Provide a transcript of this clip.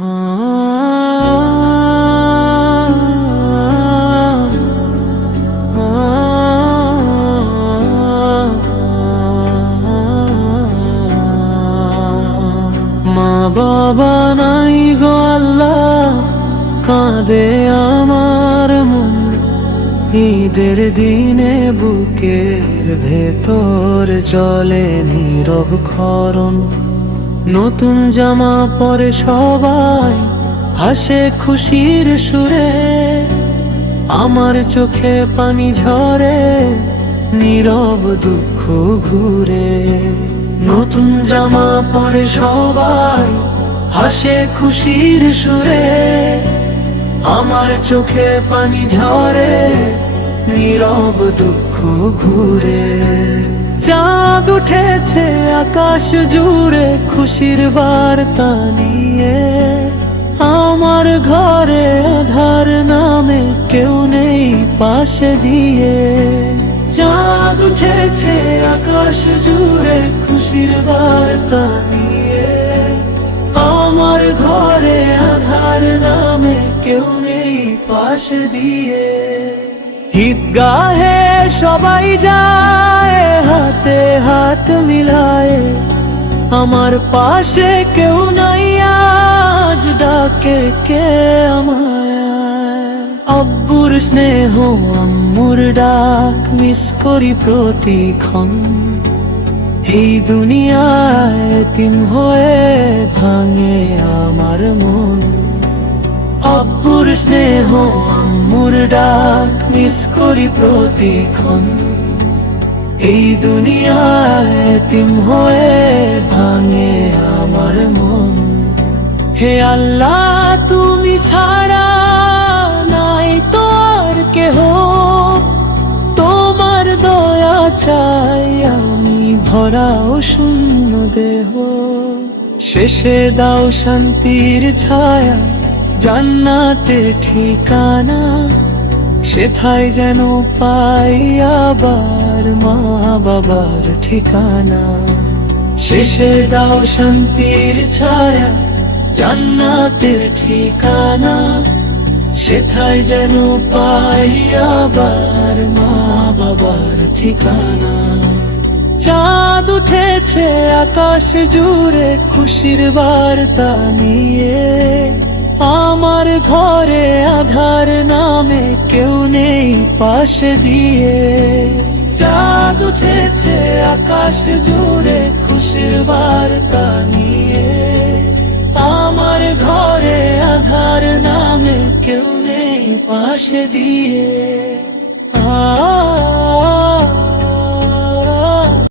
মা বাবা নাই গো আল্লাহ, কাঁদে আমার মন। ঈদের দিনে বুকের ভেতর চলে নীরব ক্ষরণ। নতুন জামা পরে সবাই হাসে খুশির সুরে, আমার চোখে পানি ঝরে নীরব দুঃখ ঘুরে। নতুন জামা পরে সবাই হাসে খুশির সুরে, আমার চোখে পানি ঝরে নীরব দুঃখ ঘুরে। চাঁদ উঠেছে আকাশ জুড়ে খুশির বার্তা নিয়ে, আমার ঘরে আধার নামে কেউ নেই পাশে দিয়ে। চাঁদ উঠেছে আকাশ জুড়ে খুশির বার্তা নিয়ে, আমার ঘরে আধার নামে কেউ নেই পাশে দিয়ে। ঈদগাহে সবাই যায় হাতে হাত মিলায়, আমার পাশে কেউ নাই আজ ডাকে কে আমায়। আব্বুর স্নেহ আম্মুর ডাক মিস করি প্রতিক্ষণ, এই দুনিয়ায় এতিম হয়ে ভাঙে আমার মন। আব্বুর স্নেহ আম্মুর ডাক মিস করি প্রতিক্ষণ, এই দুনিয়ায় এতিম হয়ে ভাঙে আমার মন। হে আল্লাহ তুমি ছাড়া নাই তো আর কেহ, তোমার দয়া চাই আমি ভরা ও শূন্য দেহ। শেষে দাও শান্তির ছায়া জান্নাতের ঠিকানা, সেথায় যেন পাই আবার মা বাবার ঠিকানা। শেষে দাও শান্তির ছায়া জান্নাতের ঠিকানা, সেথায় যেন পাই আবার মা বাবার ঠিকানা। চাঁদ উঠেছে আকাশ জুড়ে খুশির বার্তা নিয়ে, আমার ঘরে আধার নামে কেউ নেই পাশে দিয়ে। চাঁদ উঠেছে আকাশ জুড়ে খুশির বার্তা নিয়ে, আমার ঘরে আধার নামে কেউ নেই পাশে দিয়ে।